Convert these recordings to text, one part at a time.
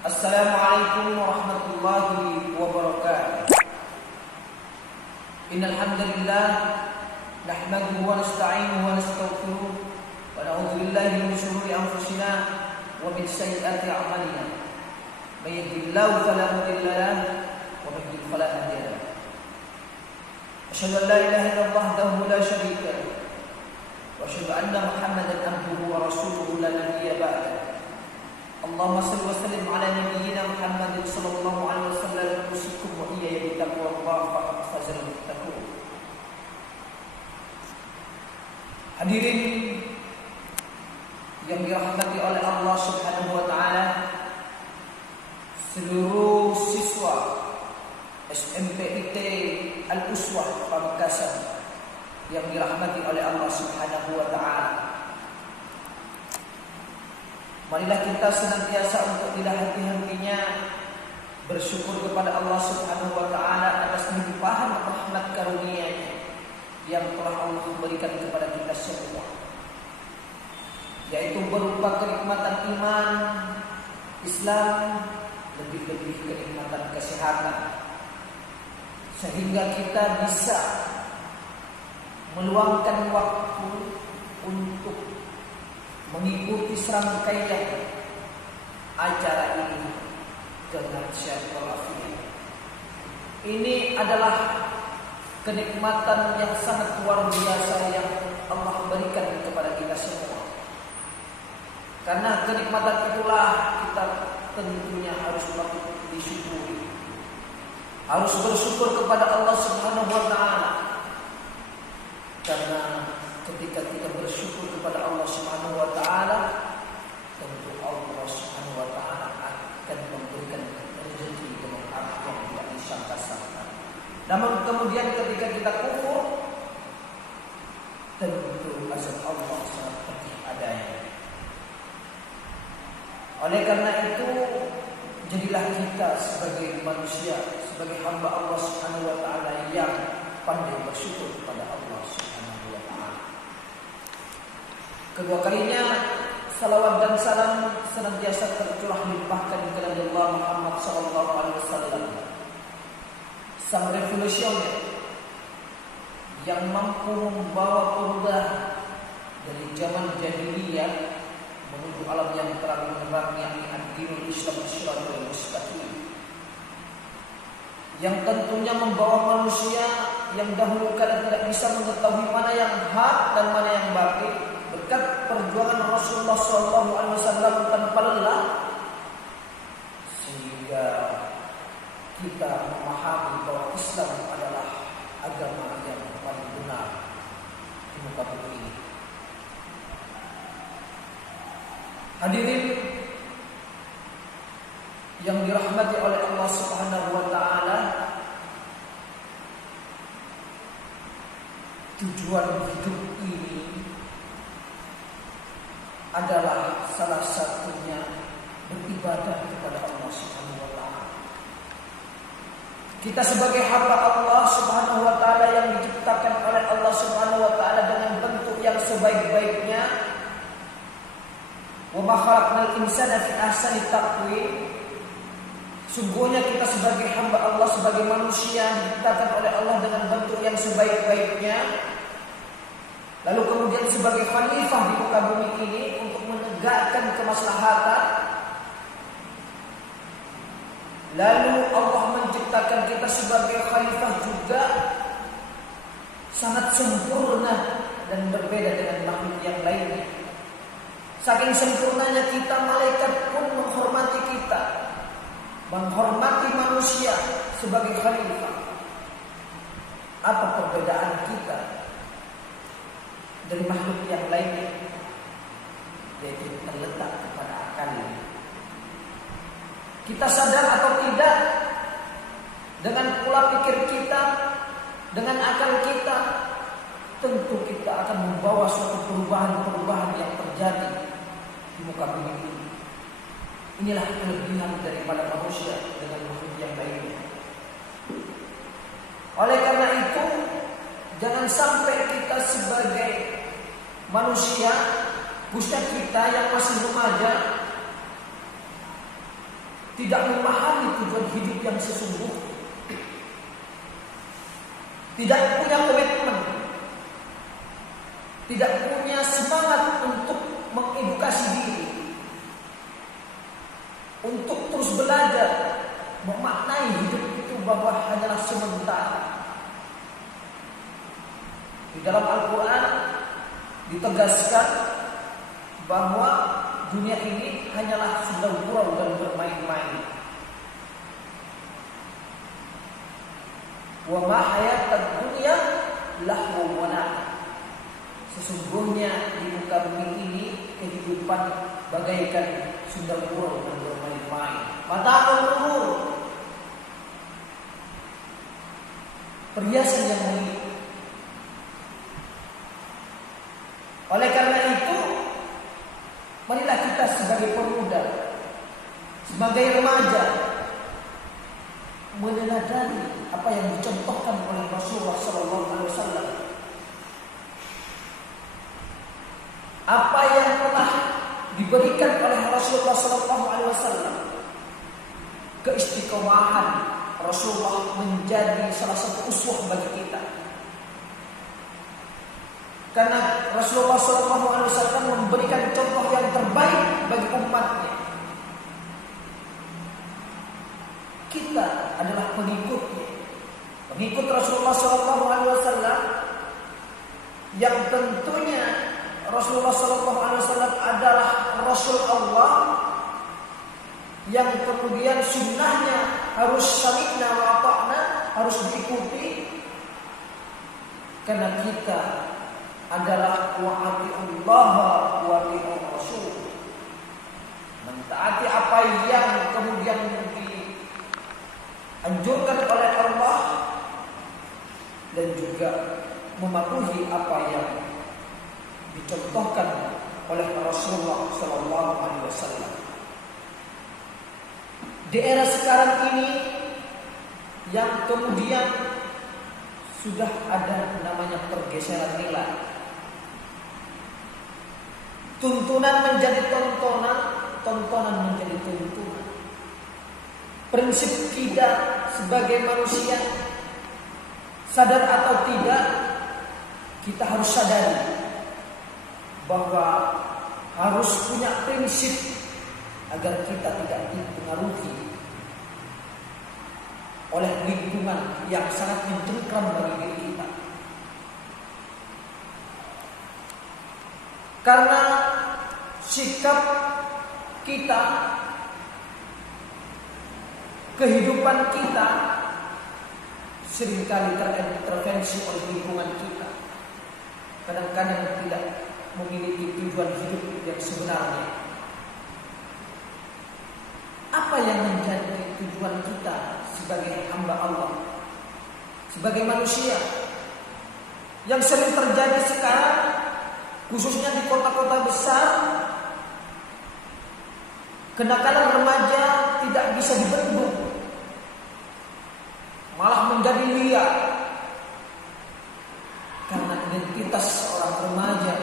Assalamualaikum warahmatullahi wabarakatuh. Innal hamdalillah nahmaduhu wa nasta'inuhu wa nastaghfiruh wa na'udzu billahi min shururi anfusina wa min sayyiati a'malina. May yahdihillahu fala mudilla lahu wa may yudlil fala hadiya lahu. Asyhadu an la ilaha illallah wahdahu la syarika lahu wa asyhadu anna Muhammadan abduhu wa rasuluhu la nabiyya ba'dahu. Allahumma salli wa sallim ala nabiyyina Muhammadin sallallahu alaihi wasallam usikum wa iyaya bittaqwallah faqad fazal muttaqun. Hadirin yang dirahmati oleh Allah Subhanahu wa taala, seluruh siswa SMPIT Al-Uswah Pamekasan yang dirahmati oleh Allah Subhanahu wa taala, marilah kita senantiasa untuk tidak henti-hentinya bersyukur kepada Allah Subhanahu wa taala atas limpahan rahmat karunia-Nya yang telah Allah berikan kepada kita semua, yaitu berupa kenikmatan iman, Islam, lebih-lebih kenikmatan kesehatan, sehingga kita bisa meluangkan waktu untuk mengikuti serangkaian acara ini dengan syarul afiyah. Ini adalah kenikmatan yang sangat luar biasa yang Allah berikan kepada kita semua. Karena kenikmatan itulah kita tentunya harus patut disyukuri. Harus bersyukur kepada Allah Subhanahu wa taala. Karena ketika kita bersyukur kepada Allah Subhanahu wa taala, tentu Allah Subhanahu wa taala akan memberikan rezeki dengan apa yang tidak disangka-sangka. Namun kemudian ketika kita kufur, tentu azab Allah sangat pedih adanya. Oleh karena itu, jadilah kita sebagai manusia, sebagai hamba Allah Subhanahu wa taala yang pandai bersyukur kepada Allah Subhanahu wa taala. Kedua kalinya salawat dan salam senantiasa tercurah limpahkan kepada Allah Muhammad sallallahu alaihi wasallam, sang revolusioner yang mampu membawa perubahan dari zaman jahiliyah menuju alam yang terang benderang, yakni ad-dinul Islam syiratul mustaqim, yang tentunya membawa manusia yang dahulu kala tidak bisa mengetahui mana yang hak dan mana yang batil. Berkat perjuangan Rasulullah SAW tanpa lelah, sehingga kita memahami bahwa Islam adalah agama yang paling benar di muka bumi ini. Hadirin yang dirahmati oleh Allah Subhanahu wa taala, tujuan hidup ini adalah salah satunya beribadah kepada Allah Subhanahu wa taala. Kita sebagai hamba Allah Subhanahu wa taala yang diciptakan oleh Allah Subhanahu wa taala dengan bentuk yang sebaik-baiknya. Wa ma khalaqnal insana fi ahsani taqwim. Sungguhnya kita sebagai hamba Allah, sebagai manusia diciptakan oleh Allah dengan bentuk yang sebaik-baiknya. Lalu kemudian sebagai khalifah di muka bumi ini untuk menegakkan kemaslahatan. Lalu Allah menciptakan kita sebagai khalifah juga sangat sempurna dan berbeda dengan makhluk yang lainnya. Saking sempurnanya kita, malaikat pun menghormati kita, menghormati manusia sebagai khalifah. Apa perbedaan kita dari makhluk yang lainnya? Yaitu terletak kepada akalnya. Kita sadar atau tidak, dengan pola pikir kita, dengan akal kita, tentu kita akan membawa suatu perubahan-perubahan yang terjadi di muka bumi ini. Inilah kelebihan daripada manusia dengan makhluk yang lainnya. Oleh karena itu, jangan sampai kita sebagai manusia, khususnya kita yang masih remaja, tidak memahami tujuan hidup yang sesungguhnya, tidak punya komitmen, tidak punya semangat untuk mengedukasi diri, untuk terus belajar, memaknai hidup itu bahwa hanyalah sementara. Di dalam Al-Quran ditegaskan bahwa dunia ini hanyalah sudah gurau dan bermain-main. Wa ma hayatud dunya lahu wa la'ib. Sesungguhnya di muka bumi ini kehidupan bagaikan sudah gurau dan bermain-main. Mata'ul ghurur, perhiasan yang menipu. Oleh karena itu, marilah kita sebagai pemuda, sebagai remaja, meneladani apa yang dicontohkan oleh Rasulullah SAW. Apa yang telah diberikan oleh Rasulullah SAW, keistiqomahan Rasulullah menjadi salah satu uswah bagi kita. Karena Rasulullah SAW memberikan contoh yang terbaik bagi umatnya. Kita adalah pengikutnya, pengikut Rasulullah SAW, yang tentunya Rasulullah SAW adalah Rasul Allah, yang kemudian sunnahnya harus sami'na wa ata'na, harus diikuti. Karena kita adalah wa'ati'ullah wa'ati'ur Rasul, mentaati apa yang kemudian dianjurkan oleh Allah dan juga mematuhi apa yang dicontohkan oleh Rasulullah SAW. Di era sekarang ini yang kemudian sudah ada namanya pergeseran nilai. Tuntunan menjadi tontonan, tontonan menjadi tuntunan. Prinsip kita sebagai manusia, sadar atau tidak, kita harus sadari bahwa harus punya prinsip agar kita tidak dipengaruhi oleh lingkungan yang sangat mencengkram bagi diri kita. Karena sikap kita, kehidupan kita seringkali terintervensi oleh lingkungan kita. Kadang-kadang tidak memiliki tujuan hidup yang sebenarnya. Apa yang menjadi tujuan kita sebagai hamba Allah, sebagai manusia? Yang sering terjadi sekarang, khususnya di kota-kota besar, kenakalan remaja tidak bisa dibendung, malah menjadi liar. Karena identitas seorang remaja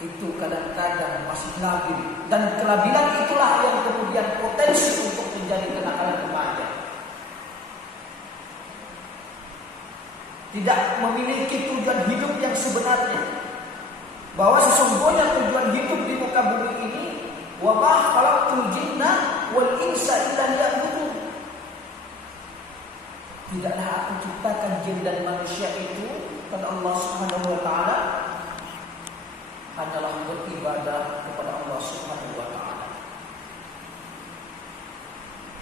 itu kadang-kadang masih labil, dan kelabilan itulah yang kemudian potensi untuk menjadi kenakalan remaja. Tidak memiliki tujuan hidup yang sebenarnya, bahwa sesungguhnya tujuan hidup di muka bumi ini, wa ma khalaqtul jinna wal insa illa liya'budun. Tidaklah aku ciptakan jin dan manusia itu, kata Allah Subhanahu wa taala, hanyalah beribadah kepada Allah Subhanahu wa taala.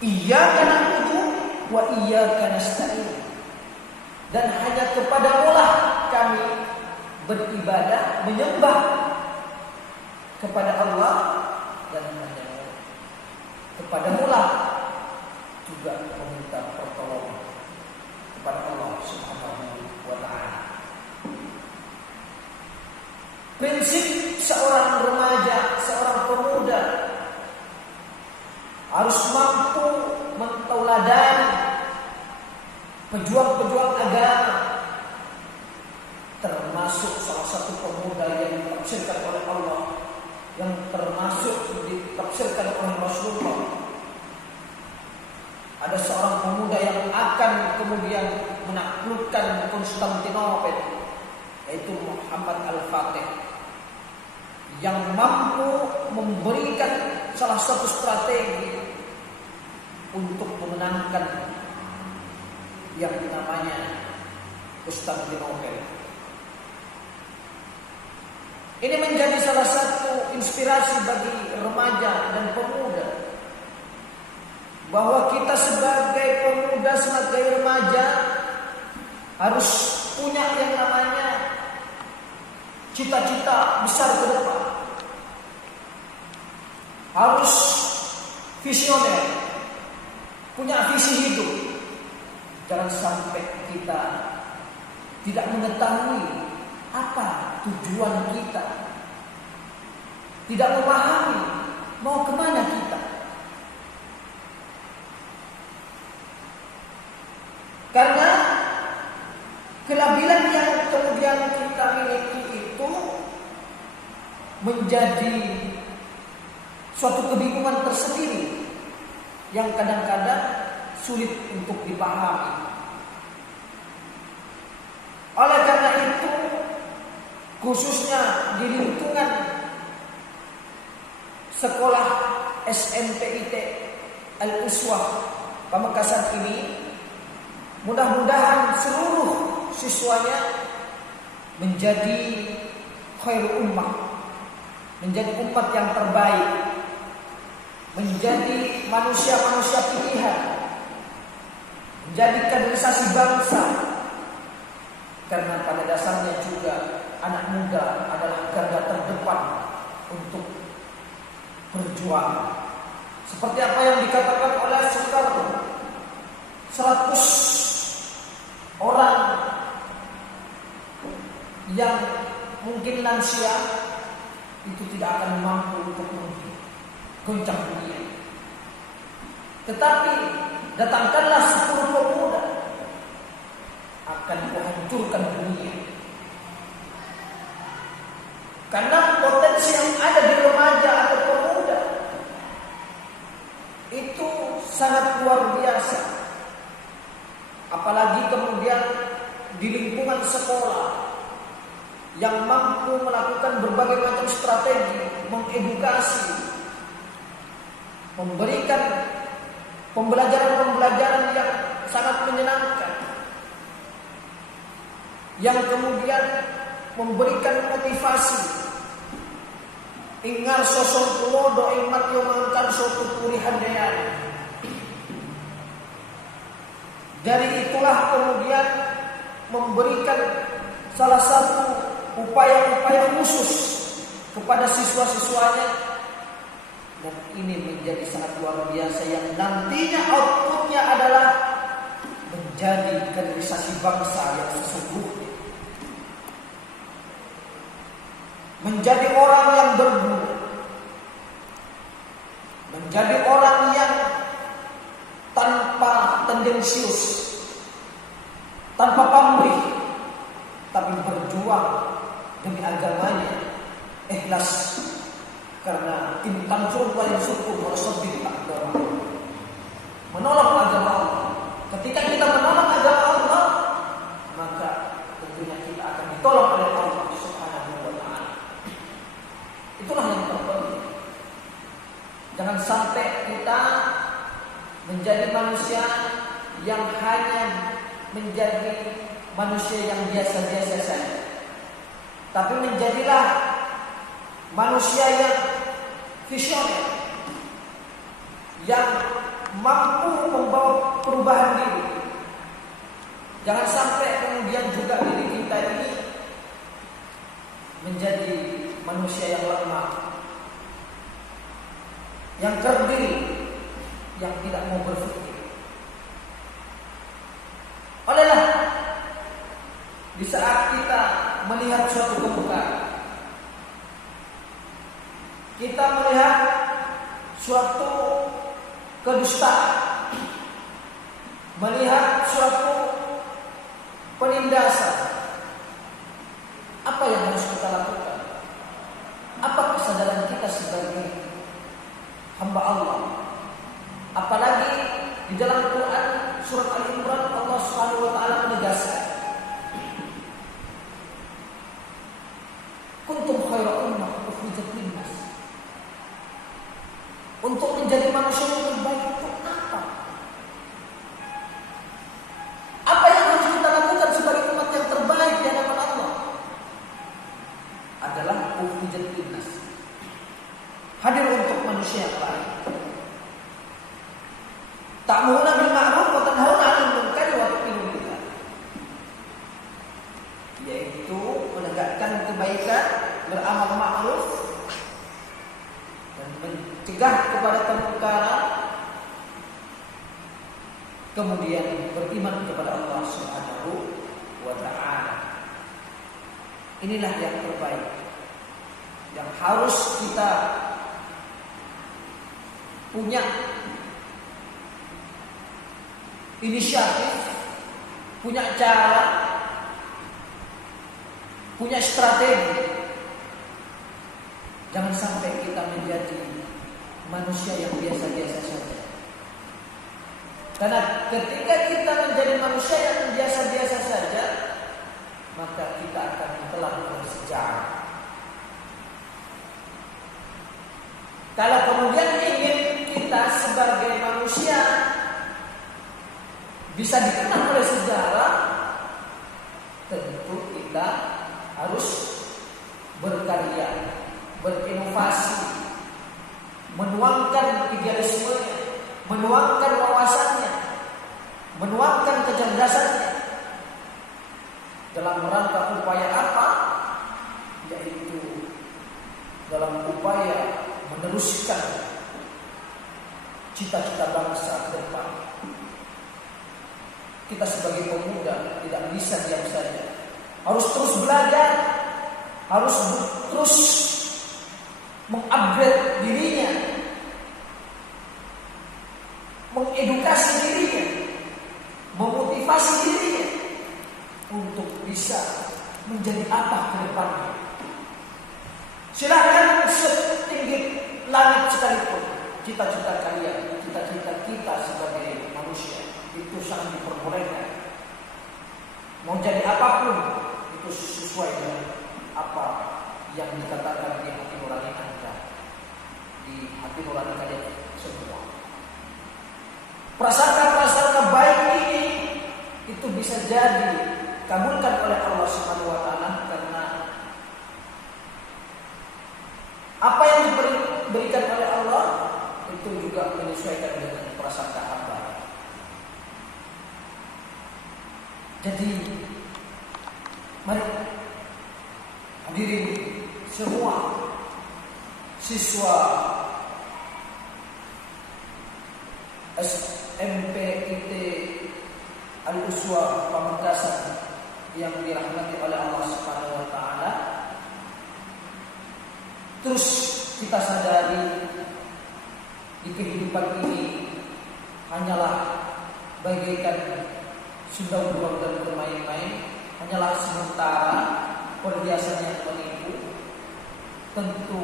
Iyyaka na'budu wa iyyaka nasta'in. Dan hanya kepadamu lah kami beribadah, menyembah kepada Allah, dan hanya kepadamu lah juga meminta pertolongan kepada Allah Subhanahu wa taala. Prinsip seorang remaja, seorang pemuda harus mampu mentauladani pejuang-pejuang agama, termasuk salah satu pemuda yang ditafsirkan oleh Allah, yang termasuk ditafsirkan oleh Rasulullah, ada seorang pemuda yang akan kemudian menaklukkan Konstantinopel, yaitu Muhammad Al-Fatih, yang mampu memberikan salah satu strategi untuk memenangkan yang namanya Konstantinopel. Ini menjadi salah satu inspirasi bagi remaja dan pemuda, bahwa kita sebagai pemuda, sebagai remaja harus punya yang namanya cita-cita besar ke depan. Harus visioner, punya visi hidup. Jangan sampai kita tidak mengetahui apa tujuan kita, tidak memahami mau kemana kita. Karena kelabilan yang kemudian kita miliki itu menjadi suatu kebingungan tersendiri yang kadang-kadang sulit untuk dipahami. Oleh karena itu, khususnya di lingkungan sekolah SMPIT Al-Uswah Pamekasan ini, mudah-mudahan seluruh siswanya menjadi khairul ummah, menjadi umat yang terbaik, menjadi manusia-manusia pilihan, menjadi kaderisasi bangsa. Karena pada dasarnya juga anak muda adalah garda terdepan untuk berjuang. Seperti apa yang dikatakan oleh Soekarno, 100 orang yang mungkin lansia itu tidak akan mampu untuk menggoncang dunia. Tetapi datangkanlah 10 pemuda, akan menghancurkan dunia. Karena potensi yang ada di remaja atau pemuda itu sangat luar biasa. Apalagi kemudian di lingkungan sekolah yang mampu melakukan berbagai macam strategi, mengedukasi, memberikan pembelajaran-pembelajaran yang sangat menyenangkan, yang kemudian memberikan motivasi. Ingar sosok tulodo imat yang mengangkat suatu pilihan dayanya. Dari itulah kemudian memberikan salah satu upaya-upaya khusus kepada siswa-siswanya, dan ini menjadi sangat luar biasa yang nantinya outputnya adalah menjadi kaderisasi bangsa yang sesungguhnya, menjadi orang yang berguna, menjadi orang yang tanpa tendensius, tanpa pamrih, tapi berjuang demi agamanya, ikhlas. Karena intan surga yang syukur bersedih agama, menolak agama Allah. Ketika kita menolak agama Allah, maka tentunya kita akan ditolak oleh Allah Subhanahu wa Ta'ala. Itulah yang terpenting. Jangan sampai kita menjadi manusia yang hanya menjadi manusia yang biasa-biasa saja, tapi menjadilah manusia yang visioner, yang mampu membawa perubahan diri. Jangan sampai kemudian juga diri kita ini menjadi manusia yang lemah, yang kerdil, yang tidak mau berpikir. Olehlah di saat kita melihat suatu kemungkaran, kita melihat suatu kedustaan, melihat suatu penindasan, apa yang harus kita lakukan? Apa kesadaran kita sebagai hamba Allah? Apalagi di dalam surat Al-Imran Allah Subhanahu wa taala menegaskan, kuntum khaira ummah ukhrijat linnas. Untuk menjadi manusia yang terbaik itu apa? Apa yang harus kita lakukan sebagai umat yang terbaik di hadapan Allah? Adalah ukhrijat linnas. Hadir untuk manusia yang baik. Ta'muruna bil ma'ruf wa tanhauna 'anil munkar wa tu'minuna billah. Yaitu menegakkan kebaikan, beramal ma'ruf dan mencegah kepada kemungkaran, kemudian beriman kepada Allah Subhanahu wa taala. Inilah yang terbaik yang harus kita punya inisiatif, punya cara, punya strategi. Jangan sampai kita menjadi manusia yang biasa-biasa saja. Karena ketika kita menjadi manusia yang biasa-biasa saja, maka kita akan telah bersejarah. Kalau kemudian ingin kita sebagai manusia bisa dikenal oleh sejarah, tentu kita harus berkarya, berinovasi, menuangkan idealismenya, menuangkan wawasannya, menuangkan kecerdasannya dalam rangka upaya apa? Yaitu dalam upaya meneruskan cita-cita bangsa ke depan. Kita sebagai pemuda tidak bisa diam saja. Harus terus belajar, harus terus mengupgrade dirinya, mengedukasi dirinya, memotivasi dirinya untuk bisa menjadi apa ke depannya. Silakan setinggi langit sekalipun cita-cita kalian, cita-cita kita sebagai manusia itu sangat diperbolehkan. Mau jadi apapun itu sesuai dengan apa yang dikatakan di hati nurani Anda, di hati nurani kalian semua. Prasangka-prasangka baik ini itu bisa jadi kabulkan oleh Allah Subhanahu wa taala, karena apa yang diberikan oleh Allah itu juga menyesuaikan dengan prasangka hamba. Jadi mari hadirin semua siswa SMPIT Al-Uswa Pamekasan yang dirahmati oleh Allah Subhanahu wa taala, terus kita sadari di kehidupan ini hanyalah bagaikan sudah beruang dan bermain-main, hanyalah sementara, perhiasan yang menipu. Tentu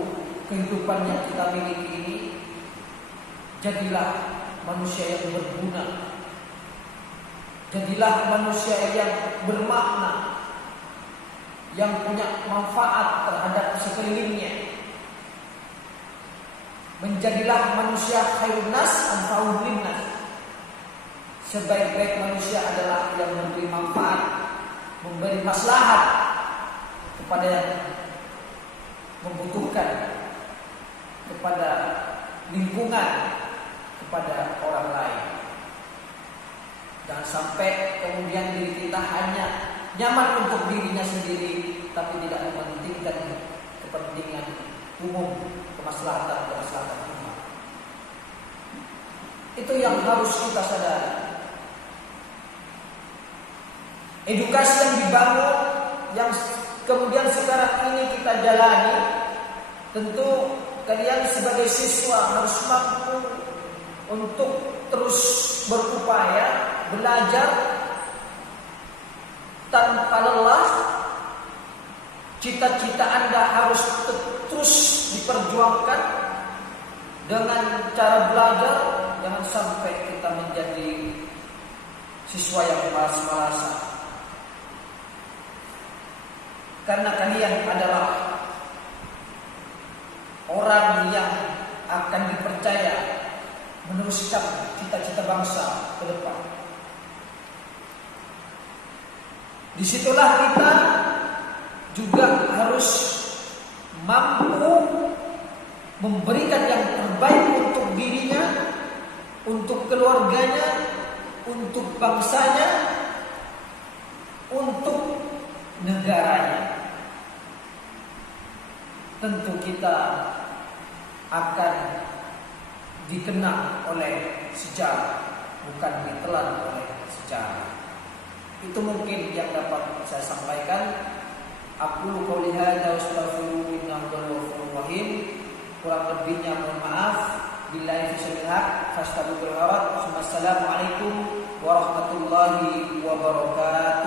kehidupan yang kita miliki ini, jadilah manusia yang berguna, jadilah manusia yang bermakna, yang punya manfaat terhadap sekelilingnya. Menjadilah manusia khairun nas anfa'uhum linnas. Sebaik-baik manusia adalah yang memberi manfaat, memberi maslahat kepada yang membutuhkan, kepada lingkungan, kepada orang lain. Jangan sampai kemudian diri kita hanya nyaman untuk dirinya sendiri, tapi tidak mementingkan kepentingan umum, kemaslahatan umat. Itu yang harus kita sadari. Edukasi yang dibangun, yang kemudian sekarang ini kita jalani, tentu kalian sebagai siswa harus mampu untuk terus berupaya, belajar tanpa lelah. Cita-cita Anda harus terus diperjuangkan dengan cara belajar. Jangan sampai kita menjadi siswa yang malas-malasan. Karena kalian adalah orang yang akan dipercaya meneruskan cita-cita bangsa ke depan. Disitulah kita juga harus mampu memberikan yang terbaik untuk dirinya, untuk keluarganya, untuk bangsanya, untuk negaranya. Tentu kita akan dikenang oleh sejarah, bukan ditelan oleh sejarah. Itu mungkin yang dapat saya sampaikan. Aku qouli hadza wa astaghfiru innahu ghafurur rahim. Kurang lebihnya mohon maaf. Billahi taufiq fastaghfirullah. Wassalamualaikum warahmatullahi wabarakatuh.